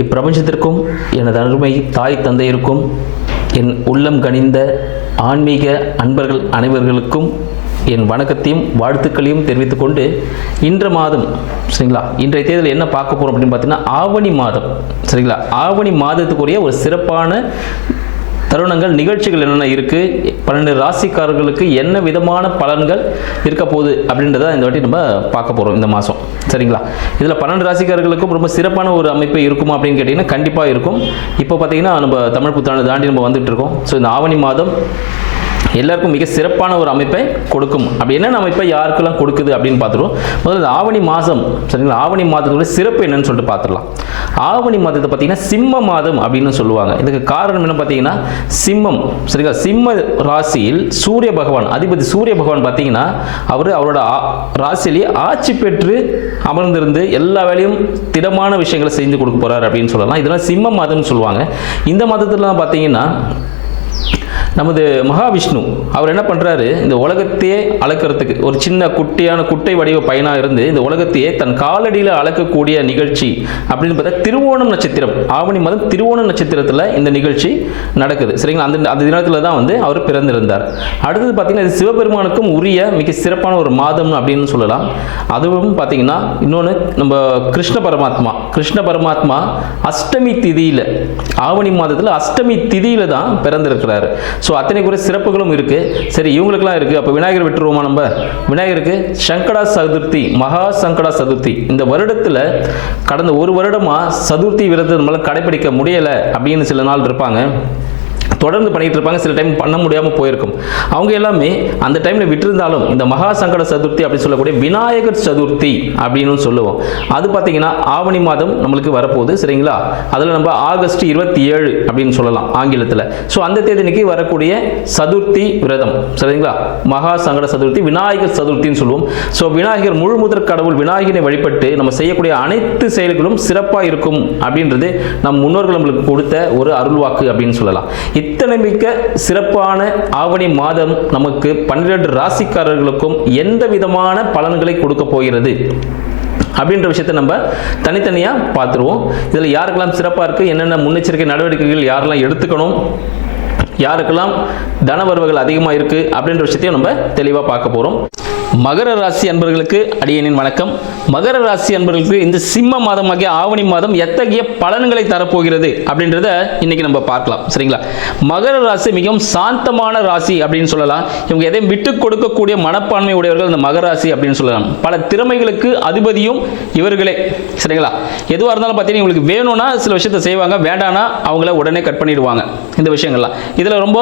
இப்பிரபஞ்சத்திற்கும் எனது அருமை தாய் தந்தையருக்கும் என் உள்ளம் கனிந்த ஆன்மீக அன்பர்கள் அனைவர்களுக்கும் என் வணக்கத்தையும் வாழ்த்துக்களையும் தெரிவித்துக் கொண்டு இன்ற மாதம் சரிங்களா, இன்றைய தேதியில் என்ன பார்க்க போகிறோம் அப்படின்னு பார்த்தீங்கன்னா ஆவணி மாதம் சரிங்களா. ஆவணி மாதத்துக்குரிய ஒரு சிறப்பான தருணங்கள் நிகழ்ச்சிகள் என்னென்ன இருக்குது, 12 ராசிக்காரர்களுக்கு என்ன விதமான பலன்கள் இருக்க போகுது அப்படின்றத இந்த வாட்டி நம்ம பார்க்க போகிறோம் இந்த மாதம் சரிங்களா. இதில் 12 ராசிக்காரர்களுக்கும் ரொம்ப சிறப்பான ஒரு அமைப்பு இருக்குமா அப்படின்னு கேட்டிங்கன்னா கண்டிப்பாக இருக்கும். இப்போ பார்த்தீங்கன்னா நம்ம தமிழ் புத்தாண்டு தாண்டி நம்ம வந்துட்டு இருக்கோம். ஸோ இந்த ஆவணி மாதம் எல்லாருக்கும் மிக சிறப்பான ஒரு அமைப்பை கொடுக்கும். அப்படி என்னென்ன அமைப்பை யாருக்கெல்லாம் கொடுக்குது அப்படின்னு பார்த்துருவோம். முதல்ல ஆவணி மாதம் சரிங்களா, ஆவணி மாதத்தோட சிறப்பு என்னன்னு சொல்லிட்டு பார்த்துடலாம். ஆவணி மாதத்தை பார்த்தீங்கன்னா சிம்ம மாதம் அப்படின்னு சொல்லுவாங்க. இதுக்கு காரணம் என்ன பார்த்தீங்கன்னா சிம்மம் சரிங்களா, சிம்ம ராசியில் சூரிய பகவான் அதிபதி சூரிய பகவான் பார்த்தீங்கன்னா அவரோட ராசியிலேயே ஆட்சி பெற்று அமர்ந்திருந்து எல்லா வேலையும் திடமான விஷயங்களை செஞ்சு கொடுக்க போறார் அப்படின்னு சொல்லலாம். இதெல்லாம் சிம்ம மாதம்னு சொல்லுவாங்க. இந்த மாதத்துல பார்த்தீங்கன்னா நமது மகாவிஷ்ணு அவர் என்ன பண்ணுறாரு, இந்த உலகத்தையே அளக்கிறதுக்கு ஒரு சின்ன குட்டை வடிவ பையனாக இருந்து இந்த உலகத்தையே தன் காலடியில் அளக்கக்கூடிய நிகழ்ச்சி அப்படின்னு பார்த்தா திருவோணம் நட்சத்திரம், ஆவணி மாதம் திருவோணம் நட்சத்திரத்தில் இந்த நிகழ்ச்சி நடக்குது சரிங்களா. அந்த தினத்தில் தான் அவர் பிறந்திருந்தார். அடுத்தது பார்த்தீங்கன்னா இது சிவபெருமானுக்கும் உரிய மிக சிறப்பான ஒரு மாதம் அப்படின்னு சொல்லலாம். அதுவும் பார்த்தீங்கன்னா இன்னொன்று நம்ம கிருஷ்ண பரமாத்மா அஷ்டமி திதியில், ஆவணி மாதத்தில் அஷ்டமி திதியில் தான் பிறந்திருக்கிறாரு. ஸோ அத்தனை கூட சிறப்புகளும் இருக்கு. சரி, இவங்களுக்குலாம் இருக்கு. அப்போ விநாயகர் விட்டுருவோமா நம்ம? விநாயகருக்கு சங்கடா சதுர்த்தி, மகா சங்கடா சதுர்த்தி இந்த வருடத்தில் கடந்த ஒரு வருடமா சதுர்த்தி விரதத்தை நம்மளால கடைபிடிக்க முடியல அப்படின்னு சில நாள் இருப்பாங்க, தொடர்ந்து பண்ணிட்டு இருப்பாங்க. சில டைம் பண்ண முடியாமல் போயிருக்கும். அவங்க எல்லாமே அந்த டைம்ல விட்டிருந்தாலும் இந்த மகா சங்கட சதுர்த்தி அப்படின்னு சொல்லக்கூடிய விநாயகர் சதுர்த்தி அப்படின்னு சொல்லுவோம். அது பார்த்தீங்கன்னா ஆவணி மாதம் நம்மளுக்கு வரப்போகுது சரிங்களா. அதில் நம்ம ஆகஸ்ட் 27 அப்படின்னு சொல்லலாம் ஆங்கிலத்தில். ஸோ அந்த தேதிக்கு வரக்கூடிய சதுர்த்தி விரதம் சரிங்களா, மகா சங்கட சதுர்த்தி விநாயகர் சதுர்த்தின்னு சொல்லுவோம். ஸோ விநாயகர் முழு முதற் கடவுள் விநாயகரை வழிபட்டு நம்ம செய்யக்கூடிய அனைத்து செயல்களும் சிறப்பாக இருக்கும் அப்படின்றது நம் முன்னோர்கள் நம்மளுக்கு கொடுத்த ஒரு அருள்வாக்கு அப்படின்னு சொல்லலாம். இத்தனை மிக்க சிறப்பான ஆவணி மாதம் நமக்கு 12 ராசிக்காரர்களுக்கும் எந்த விதமான பலன்களை கொடுக்க போகிறது அப்படின்ற விஷயத்தை நம்ம தனித்தனியாக பார்த்துருவோம். இதில் யாருக்கெல்லாம் சிறப்பாக இருக்குது, என்னென்ன முன்னெச்சரிக்கை நடவடிக்கைகள் யாரெல்லாம் எடுத்துக்கணும், யாருக்கெல்லாம் தனவரவுகள் அதிகமாக இருக்குது அப்படின்ற விஷயத்தையும் நம்ம தெளிவாக பார்க்க போகிறோம். மகர ராசி அன்பர்களுக்கு அடியேனின் வணக்கம். மகர ராசி அன்பர்களுக்கு இந்த சிம்ம மாதமாகிய ஆவணி மாதம் எத்தகைய பலன்களை தரப்போகிறது அப்படின்றத இன்னைக்கு நம்ம பார்க்கலாம் சரிங்களா. மகர ராசி மிகவும் சாந்தமான ராசி அப்படின்னு சொல்லலாம். இவங்க எதையும் விட்டு கொடுக்கக்கூடிய மனப்பான்மை உடையவர்கள் இந்த மகர ராசி அப்படின்னு சொல்லலாம். பல திறமைகளுக்கு அதிபதியும் இவர்களே சரிங்களா. எதுவாக இருந்தாலும் பார்த்தீங்கன்னா இவங்களுக்கு வேணும்னா சில விஷயத்தை செய்வாங்க, வேண்டானா அவங்கள உடனே கட் பண்ணிடுவாங்க. இந்த விஷயங்கள்லாம் இதில் ரொம்ப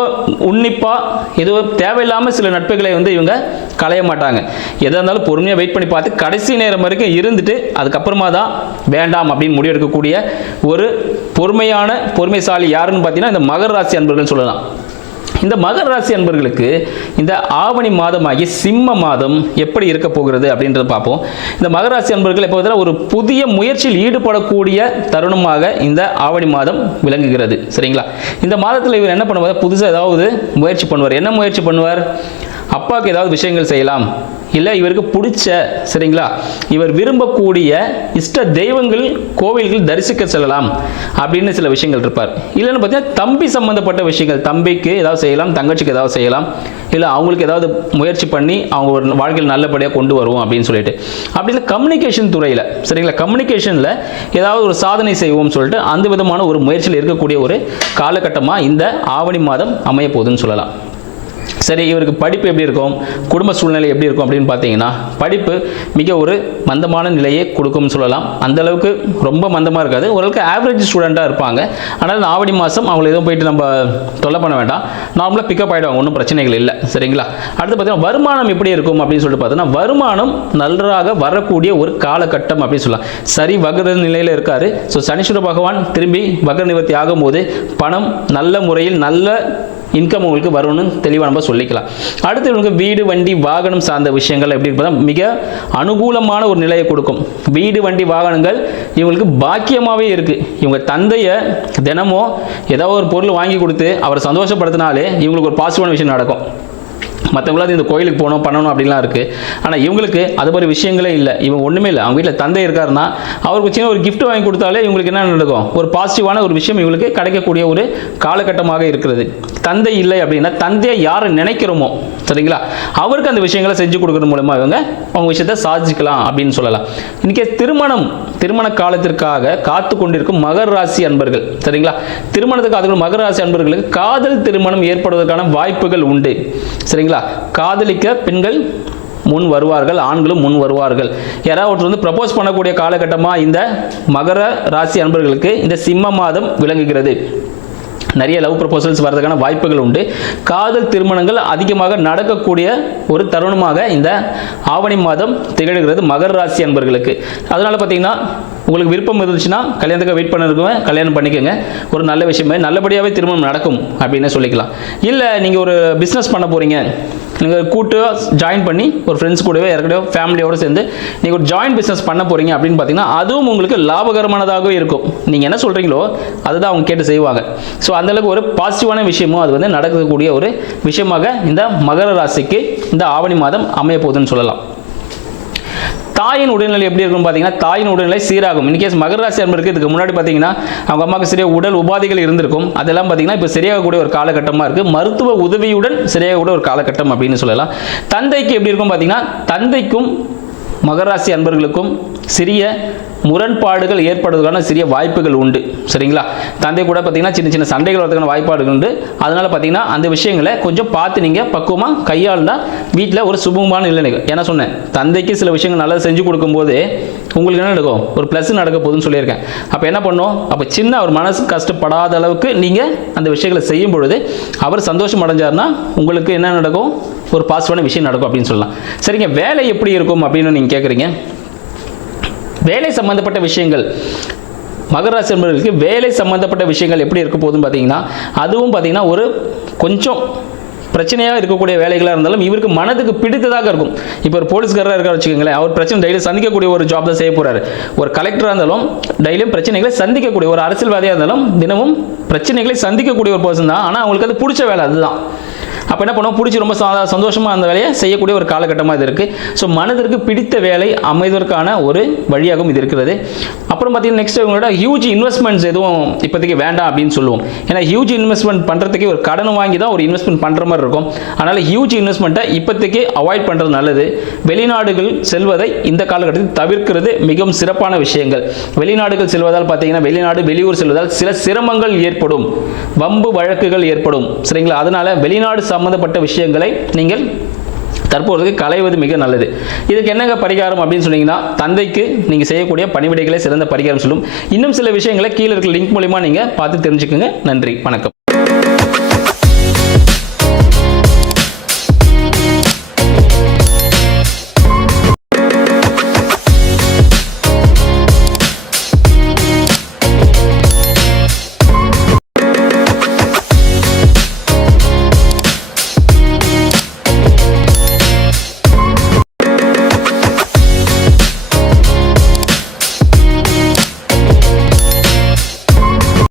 உன்னிப்பாக எதுவும் தேவையில்லாமல் சில நட்புகளை இவங்க களைய மாட்டாங்க. எதாக இருந்தாலும் பொறுமையாக வெயிட் பண்ணி பார்த்து கடைசி நேரம் வரைக்கும் இருந்துட்டு அதுக்கப்புறமா தான் வேண்டாம் அப்படின்னு முடிவெடுக்கக்கூடிய ஒரு பொறுமைசாலி யாருன்னு பார்த்தீங்கன்னா இந்த மகர ராசி அன்பர்கள் சொல்லலாம். இந்த மகர ராசி அன்பர்களுக்கு இந்த ஆவணி மாதமாகி சிம்ம மாதம் எப்படி இருக்க போகிறது அப்படின்றத பார்ப்போம். இந்த மகர ராசி அன்பர்கள் எப்போ ஒரு புதிய முயற்சியில் ஈடுபடக்கூடிய தருணமாக இந்த ஆவணி மாதம் விளங்குகிறது சரிங்களா. இந்த மாதத்தில் இவர் என்ன பண்ணுவார், புதுசாக ஏதாவது முயற்சி பண்ணுவார். என்ன முயற்சி பண்ணுவார், அப்பாவுக்கு ஏதாவது விஷயங்கள் செய்யலாம், இல்லை இவருக்கு பிடிச்ச சரிங்களா இவர் விரும்பக்கூடிய இஷ்ட தெய்வங்கள் கோவில்கள் தரிசிக்க செல்லலாம் அப்படின்னு சில விஷயங்கள் இருப்பார். இல்லைன்னு பார்த்தீங்கன்னா தம்பி சம்பந்தப்பட்ட விஷயங்கள், தம்பிக்கு ஏதாவது செய்யலாம், தங்கச்சிக்கு ஏதாவது செய்யலாம், இல்லை அவங்களுக்கு ஏதாவது முயற்சி பண்ணி அவங்க ஒரு வாழ்க்கையில் நல்லபடியாக கொண்டு வருவோம் அப்படின்னு சொல்லிட்டு. அப்படின்னு கம்யூனிகேஷன் துறையில் சரிங்களா, கம்யூனிகேஷனில் ஏதாவது ஒரு சாதனை செய்வோம்னு சொல்லிட்டு அந்த விதமான ஒரு முயற்சியில் இருக்கக்கூடிய ஒரு காலகட்டமாக இந்த ஆவணி மாதம் அமைய போகுதுன்னு சொல்லலாம். சரி, இவருக்கு படிப்பு எப்படி இருக்கும், குடும்ப சூழ்நிலை எப்படி இருக்கும் அப்படின்னு பார்த்தீங்கன்னா படிப்பு மிக ஒரு மந்தமான நிலையை கொடுக்கும்னு சொல்லலாம். அந்த அளவுக்கு ரொம்ப மந்தமாக இருக்காது, ஓரளவுக்கு ஆவரேஜ் ஸ்டூடெண்ட்டாக இருப்பாங்க. ஆனால் ஆவணி மாதம் அவங்களை எதுவும் போயிட்டு நம்ம தொல்லை பண்ண வேண்டாம், நார்மலாக பிக்கப் ஆகிடுவாங்க, ஒன்றும் பிரச்சனைகள் இல்லை சரிங்களா. அடுத்து பார்த்தீங்கன்னா வருமானம் எப்படி இருக்கும் அப்படின்னு சொல்லிட்டு பார்த்தீங்கன்னா வருமானம் நன்றாக வரக்கூடிய ஒரு காலகட்டம் அப்படின்னு சொல்லலாம். சரி, வக்ர நிலையில் இருக்காரு. ஸோ சனீஸ்வர பகவான் திரும்பி வக்ர நிவர்த்தி ஆகும்போது பணம் நல்ல முறையில் நல்ல இன்கம் உங்களுக்கு வரும்னு தெளிவாக நம்ம சொல்லிக்கலாம். அடுத்து இவங்களுக்கு வீடு வண்டி வாகனம் சார்ந்த விஷயங்கள் எப்படி இருப்பதா மிக அனுகூலமான ஒரு நிலையை கொடுக்கும். வீடு வண்டி வாகனங்கள் இவங்களுக்கு பாக்கியமாகவே இருக்குது. இவங்க தந்தையை தினமும் ஏதாவது ஒரு பொருள் வாங்கி கொடுத்து அவரை சந்தோஷப்படுத்தினாலே இவங்களுக்கு ஒரு பாசிட்டிவான விஷயம் நடக்கும். மற்றவங்களாவது இந்த கோயிலுக்கு போகணும் பண்ணணும் அப்படின்லாம் இருக்குது. ஆனால் இவங்களுக்கு அது மாதிரி விஷயங்களே இல்லை. இவங்க ஒன்றுமே இல்லை. அவங்க வீட்டில் தந்தை இருக்காருன்னா அவருக்கு சின்ன ஒரு கிஃப்ட் வாங்கி கொடுத்தாலே இவங்களுக்கு என்ன நடக்கும், ஒரு பாசிட்டிவான ஒரு விஷயம் இவங்களுக்கு கிடைக்கக்கூடிய ஒரு காலகட்டமாக இருக்கிறது. தந்தை இல்லை அப்படின்னா தந்தையை யாரை நினைக்கிறோமோ சரிங்களா, அவருக்கு அந்த விஷயங்களை செஞ்சு கொடுக்கறது மூலமாக இவங்க அவங்க விஷயத்தை சாதிக்கலாம் அப்படின்னு சொல்லலாம். இன்னைக்கு திருமண காலத்திற்காக காத்து கொண்டிருக்கும் மகர ராசி அன்பர்கள் சரிங்களா, திருமணத்துக்கு காத்துக்கொண்டு மகர ராசி அன்பர்களுக்கு காதல் திருமணம் ஏற்படுவதற்கான வாய்ப்புகள் உண்டு சரிங்களா. காதலிக்க பெண்கள் முன் வருவார்கள், ஆண்களும் முன் வருவார்கள். யாராவது ஒருத்தர் வந்து ப்ரப்போஸ் பண்ணக்கூடிய காலகட்டமாக இந்த மகர ராசி அன்பர்களுக்கு இந்த சிம்ம மாதம் விளங்குகிறது. நிறைய லவ் ப்ரப்போசல்ஸ் வரதுக்கான வாய்ப்புகள் உண்டு. காதல் திருமணங்கள் அதிகமாக நடக்கக்கூடிய ஒரு தருணமாக இந்த ஆவணி மாதம் திகழ்கிறது மகர ராசி அன்பர்களுக்கு. அதனால் பார்த்தீங்கன்னா உங்களுக்கு விருப்பம் இருந்துச்சுன்னா கல்யாணத்துக்கு வெயிட் பண்ணிருக்கோங்க, கல்யாணம் பண்ணிக்கோங்க. ஒரு நல்ல விஷயமே நல்லபடியாகவே திருமணம் நடக்கும் அப்படின்னு சொல்லிக்கலாம். இல்லை நீங்கள் ஒரு பிஸ்னஸ் பண்ண போகிறீங்க, நீங்கள் கூட்டு ஜாயின் பண்ணி ஒரு ஃப்ரெண்ட்ஸ் கூடவே யாருக்கிட்டயோ ஃபேமிலியோடு சேர்ந்து நீங்கள் ஒரு ஜாயின்ட் பிஸ்னஸ் பண்ண போகிறீங்க அப்படின்னு பார்த்தீங்கன்னா அதுவும் உங்களுக்கு லாபகரமானதாகவே இருக்கும். நீங்கள் என்ன சொல்கிறீங்களோ அதுதான் அவங்க கேட்டு செய்வாங்க. ஸோ அந்தளவுக்கு ஒரு பாசிட்டிவான விஷயமும் அது வந்து நடக்கக்கூடிய ஒரு விஷயமாக இந்த மகர ராசிக்கு இந்த ஆவணி மாதம் அமைய போகுதுன்னு சொல்லலாம். தாயின் உடல்நிலை எப்படி இருக்குன்னு பார்த்தீங்கன்னா தாயின் உடல்நிலை சீராகும். இன்கேஸ் மகர ராசி அன்பருக்கு இதுக்கு முன்னாடி பார்த்தீங்கன்னா அவங்க அம்மாவுக்கு சரியா உடல் உபாதைகள் இருந்திருக்கும். அதெல்லாம் பார்த்தீங்கன்னா இப்போ சரியாகக்கூடிய ஒரு காலகட்டமாக இருக்குது. மருத்துவ உதவியுடன் சரியாகக்கூடிய ஒரு காலகட்டம் அப்படின்னு சொல்லலாம். தந்தைக்கு எப்படி இருக்கும் பார்த்தீங்கன்னா தந்தைக்கும் மகர ராசி அன்பர்களுக்கும் சிறிய முரண்பாடுகள் ஏற்படுவதற்கான சிறிய வாய்ப்புகள் உண்டு சரிங்களா. தந்தை கூட பார்த்தீங்கன்னா சின்ன சின்ன சண்டைகள் வரதுக்கான வாய்ப்பாடுகள் உண்டு. அதனால் பார்த்தீங்கன்னா அந்த விஷயங்களை கொஞ்சம் பார்த்து நீங்கள் பக்குவமாக கையாளுந்தால் வீட்டில் ஒரு சுபமான நிலை. ஏன்னா சொன்னேன் தந்தைக்கு சில விஷயங்கள் நல்லா செஞ்சு கொடுக்கும்போது உங்களுக்கு என்ன நடக்கும், ஒரு ப்ளஸ் நடக்க போகுதுன்னு சொல்லியிருக்கேன். அப்போ என்ன பண்ணோம், அப்போ சின்ன அவர் மனசு கஷ்டப்படாத அளவுக்கு நீங்கள் அந்த விஷயங்களை செய்யும் பொழுது அவர் சந்தோஷம் அடைஞ்சார்னா உங்களுக்கு என்ன நடக்கும், ஒரு பாசிட்டிவான விஷயம் நடக்கும் அப்படின்னு சொல்லலாம். சரிங்க, வேலை எப்படி இருக்கும் அப்படின்னு நீங்கள் கேட்குறீங்க. வேலை சம்பந்தப்பட்ட விஷயங்கள் மகர ராசி என்பவர்களுக்கு வேலை சம்பந்தப்பட்ட விஷயங்கள் எப்படி இருக்க போகுதுன்னு பார்த்தீங்கன்னா அதுவும் பார்த்தீங்கன்னா ஒரு கொஞ்சம் பிரச்சனையாக இருக்கக்கூடிய வேலைகளாக இருந்தாலும் இவருக்கு மனதுக்கு பிடித்ததாக இருக்கும். இப்போ ஒரு போலீஸ்காரராக இருக்கார் வச்சுக்கோங்களேன், அவர் பிரச்சனை டெய்லியும் சந்திக்கக்கூடிய ஒரு ஜாப் தான் செய்ய போகிறாரு. ஒரு கலெக்டராக இருந்தாலும் டெய்லியும் பிரச்சனைகளை சந்திக்கக்கூடிய, ஒரு அரசியல்வாதியாக இருந்தாலும் தினமும் பிரச்சனைகளை சந்திக்கக்கூடிய ஒரு பர்சன் தான். ஆனால் அவங்களுக்கு அது பிடிச்ச வேலை அதுதான். அப்போ என்ன பண்ணுவோம், பிடிச்சி ரொம்ப சந்தோஷமாக அந்த வேலையை செய்யக்கூடிய ஒரு காலகட்டமாக இது இருக்குது. ஸோ மனதிற்கு பிடித்த வேலை அமைவதற்கான ஒரு வழியாகவும் இது இருக்கிறது. அப்புறம் பார்த்தீங்கன்னா நெக்ஸ்ட் இவங்களோட ஹியூஜ் இன்வெஸ்ட்மெண்ட்ஸ் எதுவும் இப்போதைக்கு வேண்டாம் அப்படின்னு சொல்லுவோம். ஏன்னா ஹியூஜ் இன்வெஸ்ட்மெண்ட் பண்ணுறதுக்கு ஒரு கடன் வாங்கி தான் ஒரு இன்வெஸ்ட்மெண்ட் பண்ணுற மாதிரி இருக்கும். அதனால் ஹியூஜ் இன்வெஸ்ட்மெண்ட்டை இப்போதைக்கு அவாய்ட் பண்ணுறது நல்லது. வெளிநாடுகள் செல்வதை இந்த காலகட்டத்தில் தவிர்க்கிறது மிகவும் சிறப்பான விஷயங்கள். வெளிநாடுகள் செல்வதால் பார்த்தீங்கன்னா வெளியூர் செல்வதால் சில சிரமங்கள் ஏற்படும், வம்பு வழக்குகள் ஏற்படும் சரிங்களா. அதனால் வெளிநாடு சம்பந்தப்பட்ட விஷயங்களை நீங்கள் தற்போதைக்கு களைவது மிக நல்லது. இதுக்கு என்னங்க பரிகாரம் அப்படின்னு சொன்னீங்கன்னா தந்தைக்கு நீங்கள் செய்யக்கூடிய பணிவிடைகளை சிறந்த பரிகாரம் சொல்லும். இன்னும் சில விஷயங்களை கீழே இருக்கிற லிங்க் மூலமா நீங்கள் பார்த்து தெரிஞ்சுக்கோங்க. நன்றி, வணக்கம்.